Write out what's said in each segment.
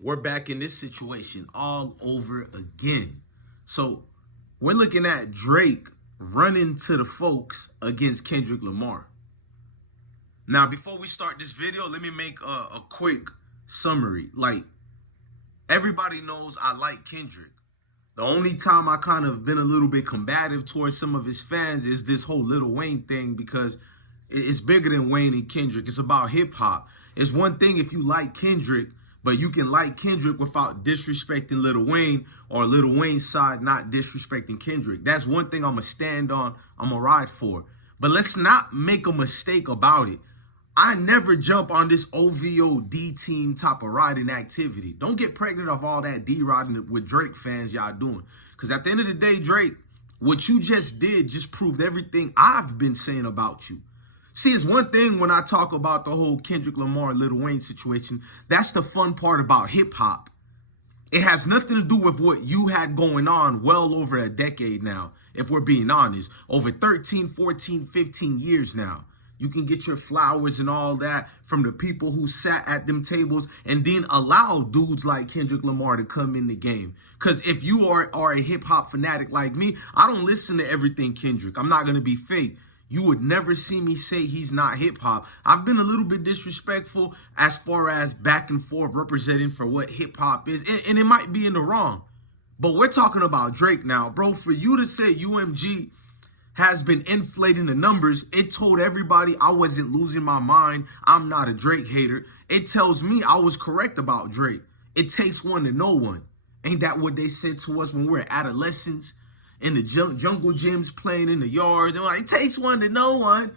we're back in this situation all over again. So we're looking at Drake running to the folks against Kendrick Lamar. Now, before we start this video, let me make a quick summary. Like, everybody knows I like Kendrick. The only time I kind of been a little bit combative towards some of his fans is this whole Lil Wayne thing, because it's bigger than Wayne and Kendrick. It's about hip hop. It's one thing if you like Kendrick, but you can like Kendrick without disrespecting Lil Wayne, or Lil Wayne's side not disrespecting Kendrick. That's one thing I'm going to stand on, I'm going to ride for. But let's not make a mistake about it. I never jump on this OVO D-team type of riding activity. Don't get pregnant off all that D-riding with Drake fans y'all doing. Because at the end of the day, Drake, what you just did just proved everything I've been saying about you. See, it's one thing when I talk about the whole Kendrick Lamar and Lil Wayne situation. That's the fun part about hip-hop. It has nothing to do with what you had going on well over a decade now, if we're being honest. Over 13, 14, 15 years now. You can get your flowers and all that from the people who sat at them tables and then allow dudes like Kendrick Lamar to come in the game. Because if you are a hip-hop fanatic like me, I don't listen to everything Kendrick. I'm not going to be fake. You would never see me say he's not hip-hop. I've been a little bit disrespectful as far as back and forth representing for what hip-hop is. And it might be in the wrong. But we're talking about Drake now. Bro, for you to say UMG has been inflating the numbers, it told everybody I wasn't losing my mind. I'm not a Drake hater. It tells me I was correct about Drake. It takes one to know one. Ain't that what they said to us when we were adolescents? In the jungle gyms, playing in the yards. And like, it takes one to know one.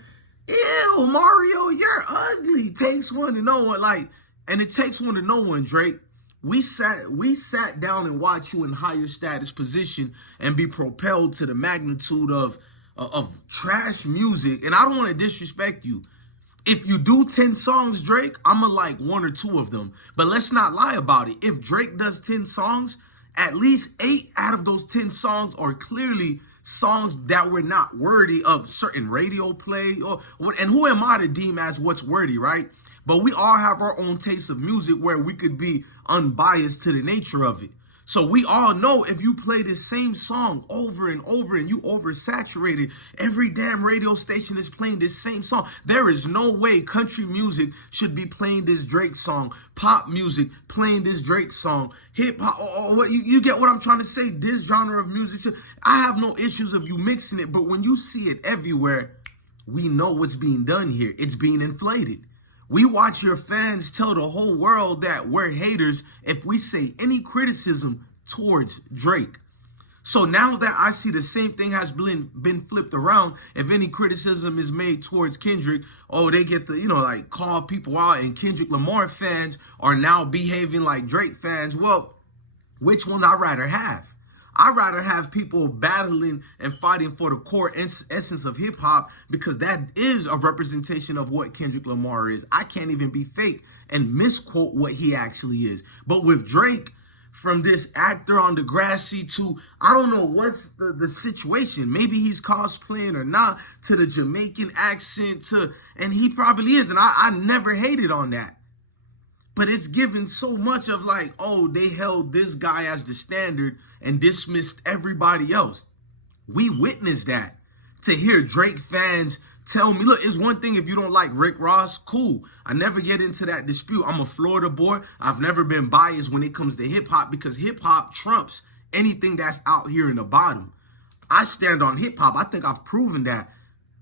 Ew, Mario, you're ugly. Takes one to know one. Like, and it takes one to know one, Drake. We sat down and watched you in higher status position and be propelled to the magnitude of trash music. And I don't want to disrespect you. If you do 10 songs, Drake, I'm going to like one or two of them. But let's not lie about it. If Drake does 10 songs, at least 8 out of those 10 songs are clearly songs that were not worthy of certain radio play. And who am I to deem as what's worthy, right? But we all have our own taste of music where we could be unbiased to the nature of it. So we all know if you play the same song over and over and you oversaturated, every damn radio station is playing this same song. There is no way country music should be playing this Drake song, pop music playing this Drake song, hip hop. You get what I'm trying to say? This genre of music, I have no issues of you mixing it, but when you see it everywhere, we know what's being done here. It's being inflated. We watch your fans tell the whole world that we're haters if we say any criticism towards Drake. So now that I see the same thing has been flipped around, if any criticism is made towards Kendrick, they get to, like call people out, and Kendrick Lamar fans are now behaving like Drake fans. Well, which one I'd rather have? I'd rather have people battling and fighting for the core essence of hip-hop, because that is a representation of what Kendrick Lamar is. I can't even be fake and misquote what he actually is. But with Drake, from this actor on Degrassi to, I don't know what's the situation. Maybe he's cosplaying or not, to the Jamaican accent, and he probably is. And I never hated on that. But it's given so much of like, they held this guy as the standard and dismissed everybody else. We witnessed that. To hear Drake fans tell me, look, it's one thing if you don't like Rick Ross, cool. I never get into that dispute. I'm a Florida boy. I've never been biased when it comes to hip hop, because hip hop trumps anything that's out here in the bottom. I stand on hip hop. I think I've proven that.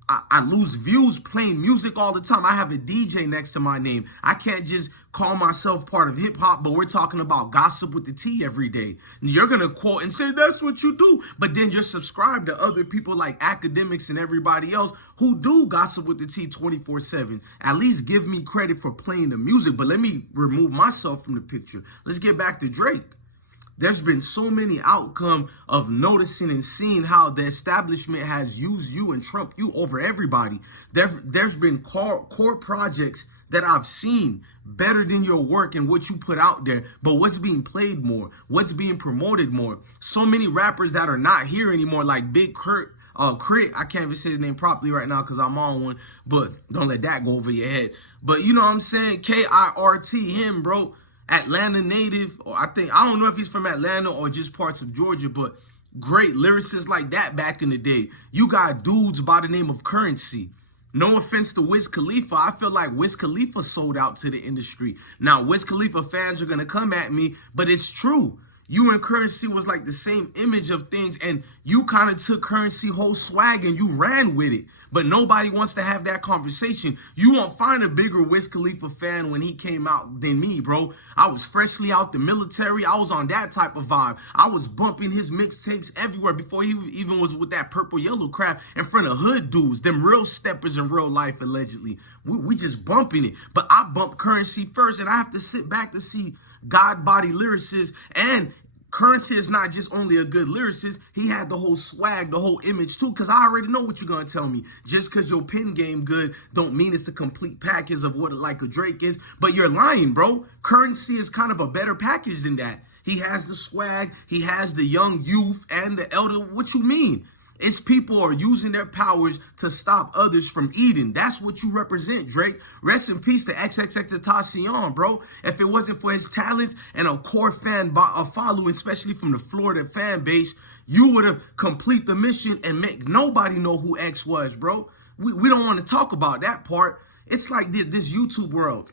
I lose views playing music all the time. I have a DJ next to my name. I can't just call myself part of hip hop, but we're talking about gossip with the T every day. And you're going to quote and say that's what you do. But then you're subscribed to other people like Academics and everybody else who do gossip with the T 24/7. At least give me credit for playing the music. But let me remove myself from the picture. Let's get back to Drake. There's been so many outcome of noticing and seeing how the establishment has used you and trumped you over everybody. There's been core projects that I've seen better than your work and what you put out there. But what's being played more? What's being promoted more? So many rappers that are not here anymore, like Big Crit. I can't even say his name properly right now because I'm on one, but don't let that go over your head. But you know what I'm saying? KIRT, him, bro. Atlanta native, or I don't know if he's from Atlanta or just parts of Georgia, but great lyricists like that back in the day. You got dudes by the name of Currency. No offense to Wiz Khalifa, I feel like Wiz Khalifa sold out to the industry. Now, Wiz Khalifa fans are going to come at me, but it's true. You and Currency was like the same image of things, and you kind of took Currency whole swag and you ran with it. But nobody wants to have that conversation. You won't find a bigger Wiz Khalifa fan when he came out than me, bro. I was freshly out the military. I was on that type of vibe. I was bumping his mixtapes everywhere before he even was with that purple yellow crap in front of hood dudes, them real steppers in real life, allegedly. We just bumping it. But I bumped Currency first, and I have to sit back to see God body lyricists. And Currency is not just only a good lyricist, he had the whole swag, the whole image too, because I already know what you're going to tell me. Just because your pen game good don't mean it's a complete package of what like a Drake is, but you're lying, bro. Currency is kind of a better package than that. He has the swag, he has the young youth and the elder. What you mean? It's people are using their powers to stop others from eating. That's what you represent, Drake. Rest in peace to XXXTentacion, bro. If it wasn't for his talents and a core fan following, especially from the Florida fan base, you would have complete the mission and make nobody know who X was, bro. We don't want to talk about that part. It's like this YouTube world.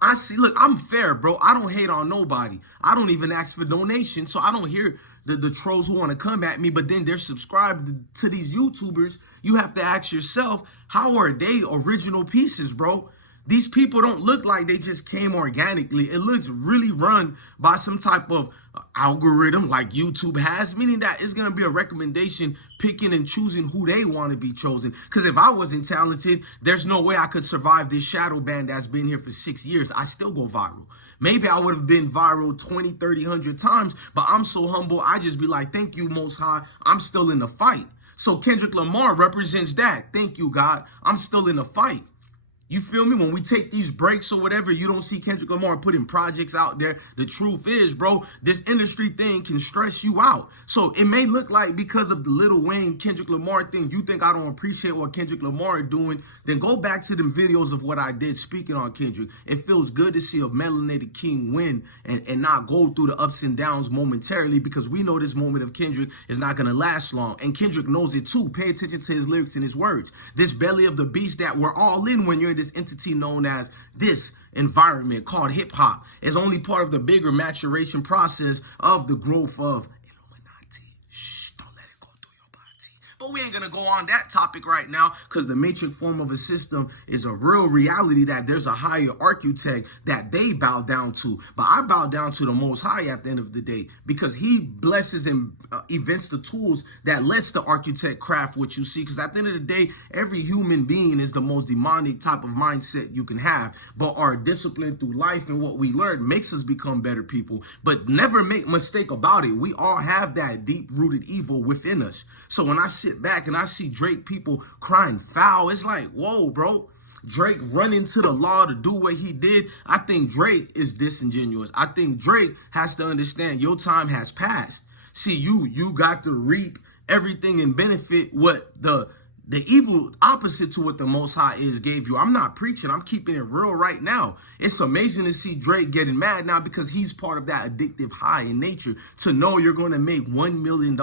I see, look, I'm fair, bro. I don't hate on nobody. I don't even ask for donations, so I don't hear the trolls who want to come at me, but then they're subscribed to these YouTubers. You have to ask yourself, how are they original pieces, bro? These people don't look like they just came organically. It looks really run by some type of algorithm like YouTube has, meaning that it's going to be a recommendation picking and choosing who they want to be chosen. Because if I wasn't talented, there's no way I could survive this shadow band that's been here for 6 years. I still go viral. Maybe I would have been viral 20, 30, 100 times, but I'm so humble, I just be like, thank you, Most High. I'm still in the fight. So Kendrick Lamar represents that. Thank you, God. I'm still in the fight. You feel me? When we take these breaks or whatever, you don't see Kendrick Lamar putting projects out there. The truth is, bro, this industry thing can stress you out. So it may look like because of the Lil Wayne, Kendrick Lamar thing, you think I don't appreciate what Kendrick Lamar is doing, then go back to them videos of what I did speaking on Kendrick. It feels good to see a melanated king win and not go through the ups and downs momentarily, because we know this moment of Kendrick is not going to last long. And Kendrick knows it too. Pay attention to his lyrics and his words. This belly of the beast that we're all in when you're in this entity known as this environment called hip hop is only part of the bigger maturation process of the growth of Illuminati. Shh, don't let it go through your body. But we ain't gonna go on that topic right now, because the matrix form of a system is a real reality that there's a higher architect that they bow down to. But I bow down to the Most High at the end of the day, because he blesses and events the tools that lets the architect craft what you see. Because at the end of the day, every human being is the most demonic type of mindset you can have. But our discipline through life and what we learn makes us become better people. But never make mistake about it. We all have that deep-rooted evil within us. So when I sit back and I see Drake people crying foul, it's like, whoa, bro. Drake running to the law to do what he did. I think Drake is disingenuous. I think Drake has to understand your time has passed. See, you got to reap everything and benefit what the evil opposite to what the Most High is gave you. I'm not preaching. I'm keeping it real right now. It's amazing to see Drake getting mad now, because he's part of that addictive high in nature to know you're going to make $1 million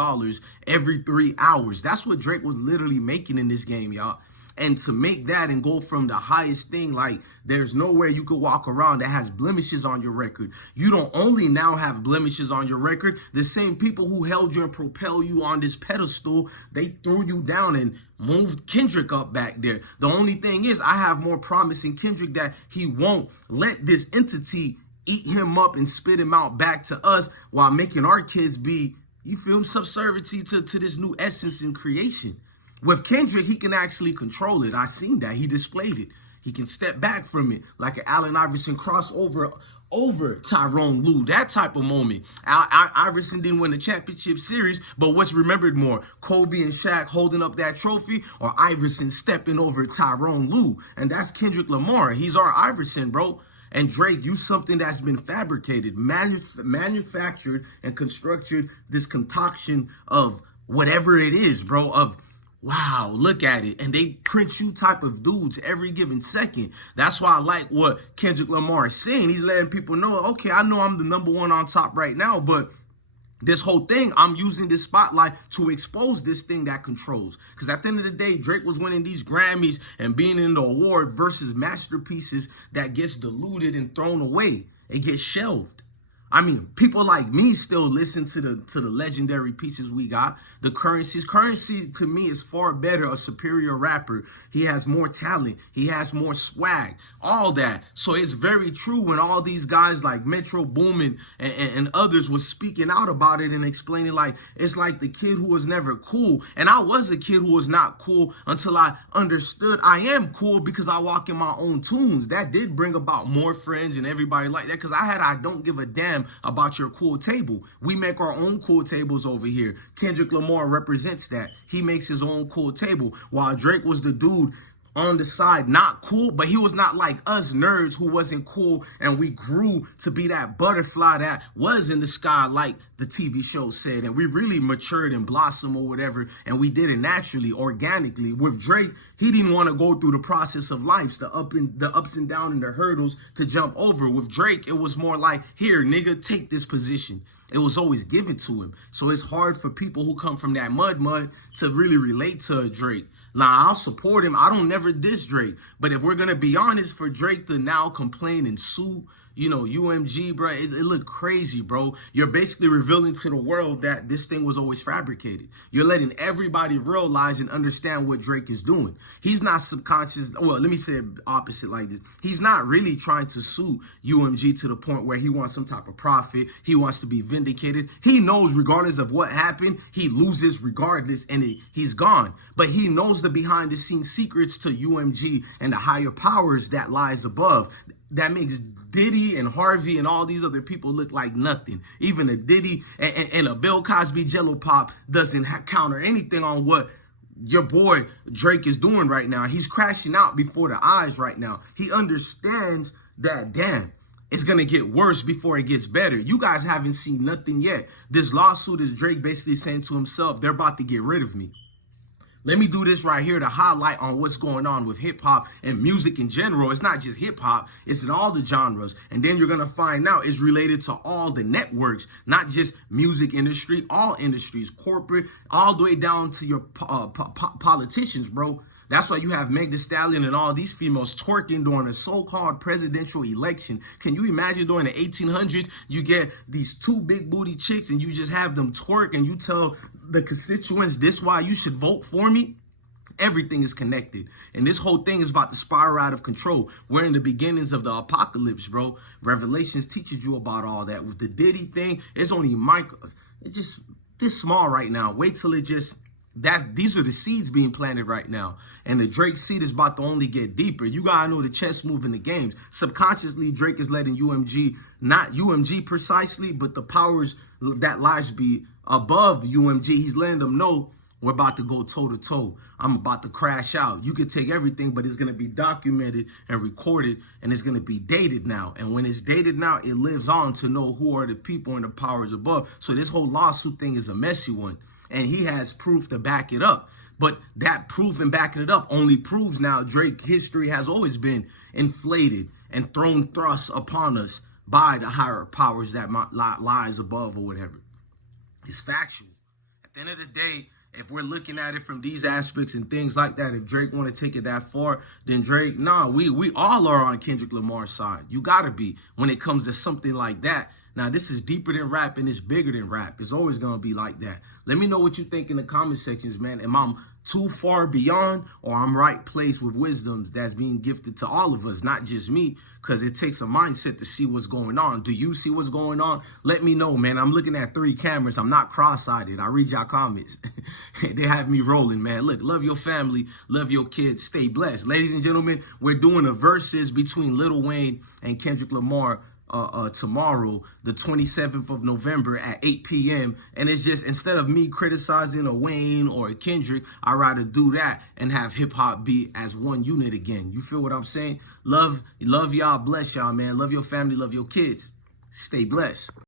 every 3 hours. That's what Drake was literally making in this game, y'all. And to make that and go from the highest thing, like there's nowhere you could walk around that has blemishes on your record. You don't only now have blemishes on your record, the same people who held you and propel you on this pedestal, they threw you down and moved Kendrick up back there. The only thing is, I have more promise in Kendrick that he won't let this entity eat him up and spit him out back to us while making our kids be, you feel, subservient to this new essence in creation. With Kendrick, he can actually control it. I seen that. He displayed it. He can step back from it like an Allen Iverson crossover over Tyrone Lue. That type of moment. Iverson didn't win the championship series, but what's remembered more? Kobe and Shaq holding up that trophy, or Iverson stepping over Tyrone Lue? And that's Kendrick Lamar. He's our Iverson, bro. And Drake used something that's been fabricated, manufactured, and constructed this concoction of whatever it is, bro, of wow, look at it. And they print you type of dudes every given second. That's why I like what Kendrick Lamar is saying. He's letting people know, okay, I know I'm the #1 on top right now, but this whole thing, I'm using this spotlight to expose this thing that controls. Because at the end of the day, Drake was winning these Grammys and being in the award versus masterpieces that gets diluted and thrown away. It gets shelved. I mean, people like me still listen to the legendary pieces we got. The Currencies. Currency, to me, is far better, a superior rapper. He has more talent. He has more swag. All that. So it's very true when all these guys like Metro Boomin and others was speaking out about it and explaining like, it's like the kid who was never cool. And I was a kid who was not cool until I understood I am cool because I walk in my own tunes. That did bring about more friends and everybody like that because I don't give a damn about your cool table. We make our own cool tables over here. Kendrick Lamar represents that. He makes his own cool table, while Drake was the dude on the side, not cool, but he was not like us nerds who wasn't cool, and we grew to be that butterfly that was in the sky like the TV show said, and we really matured and blossomed or whatever, and we did it naturally, organically. With Drake, he didn't want to go through the process of life, the ups and downs and the hurdles to jump over. With Drake, it was more like, here, nigga, take this position. It was always given to him. So it's hard for people who come from that mud to really relate to Drake. Now, I'll support him. I don't never diss Drake. But if we're going to be honest, for Drake to now complain and sue, you know, UMG, bro, it looked crazy, bro. You're basically revealing to the world that this thing was always fabricated. You're letting everybody realize and understand what Drake is doing. He's not subconscious. Well, let me say it opposite like this. He's not really trying to sue UMG to the point where he wants some type of profit. He wants to be vindicated. He knows regardless of what happened, he loses regardless, and he's gone. But he knows the behind the scenes secrets to UMG and the higher powers that lies above. That makes Diddy and Harvey and all these other people look like nothing. Even a Diddy and a Bill Cosby Jello Pop doesn't counter anything on what your boy Drake is doing right now. He's crashing out before the eyes right now. He understands that, damn, it's going to get worse before it gets better. You guys haven't seen nothing yet. This lawsuit is Drake basically saying to himself, they're about to get rid of me. Let me do this right here to highlight on what's going on with hip-hop and music in general. It's not just hip-hop. It's in all the genres. And then you're going to find out it's related to all the networks, not just music industry, all industries, corporate, all the way down to your politicians, bro. That's why you have Meg Thee Stallion and all these females twerking during a so-called presidential election. Can you imagine during the 1800s, you get these two big booty chicks and you just have them twerk and you tell the constituents, this why you should vote for me? Everything is connected. And this whole thing is about to spiral out of control. We're in the beginnings of the apocalypse, bro. Revelations teaches you about all that. With the Diddy thing, it's only it's just this small right now. Wait till it just... These are the seeds being planted right now. And the Drake seed is about to only get deeper. You gotta know the chess move in the games. Subconsciously, Drake is letting UMG, not UMG precisely, but the powers that lies be above UMG. He's letting them know we're about to go toe to toe. I'm about to crash out. You can take everything, but it's going to be documented and recorded, and it's going to be dated now. And when it's dated now, it lives on to know who are the people and the powers above. So this whole lawsuit thing is a messy one. And he has proof to back it up. But that proof and backing it up only proves now Drake history has always been inflated and thrown thrusts upon us by the higher powers that lies above or whatever. It's factual. At the end of the day, if we're looking at it from these aspects and things like that, if Drake want to take it that far, then Drake, we all are on Kendrick Lamar's side. You got to be when it comes to something like that. Now, this is deeper than rap and it's bigger than rap. It's always going to be like that. Let me know what you think in the comment sections, man. Am I too far beyond, or I'm right place with wisdoms that's being gifted to all of us, not just me, because it takes a mindset to see what's going on. Do you see what's going on? Let me know, man. I'm looking at 3 cameras. I'm not cross-eyed. I read y'all comments. They have me rolling, man. Look, love your family. Love your kids. Stay blessed. Ladies and gentlemen, we're doing a versus between Lil Wayne and Kendrick Lamar tomorrow, the 27th of November at 8 p.m. And it's just, instead of me criticizing a Wayne or a Kendrick, I'd rather do that and have hip hop be as one unit again. You feel what I'm saying? Love y'all. Bless y'all, man. Love your family. Love your kids. Stay blessed.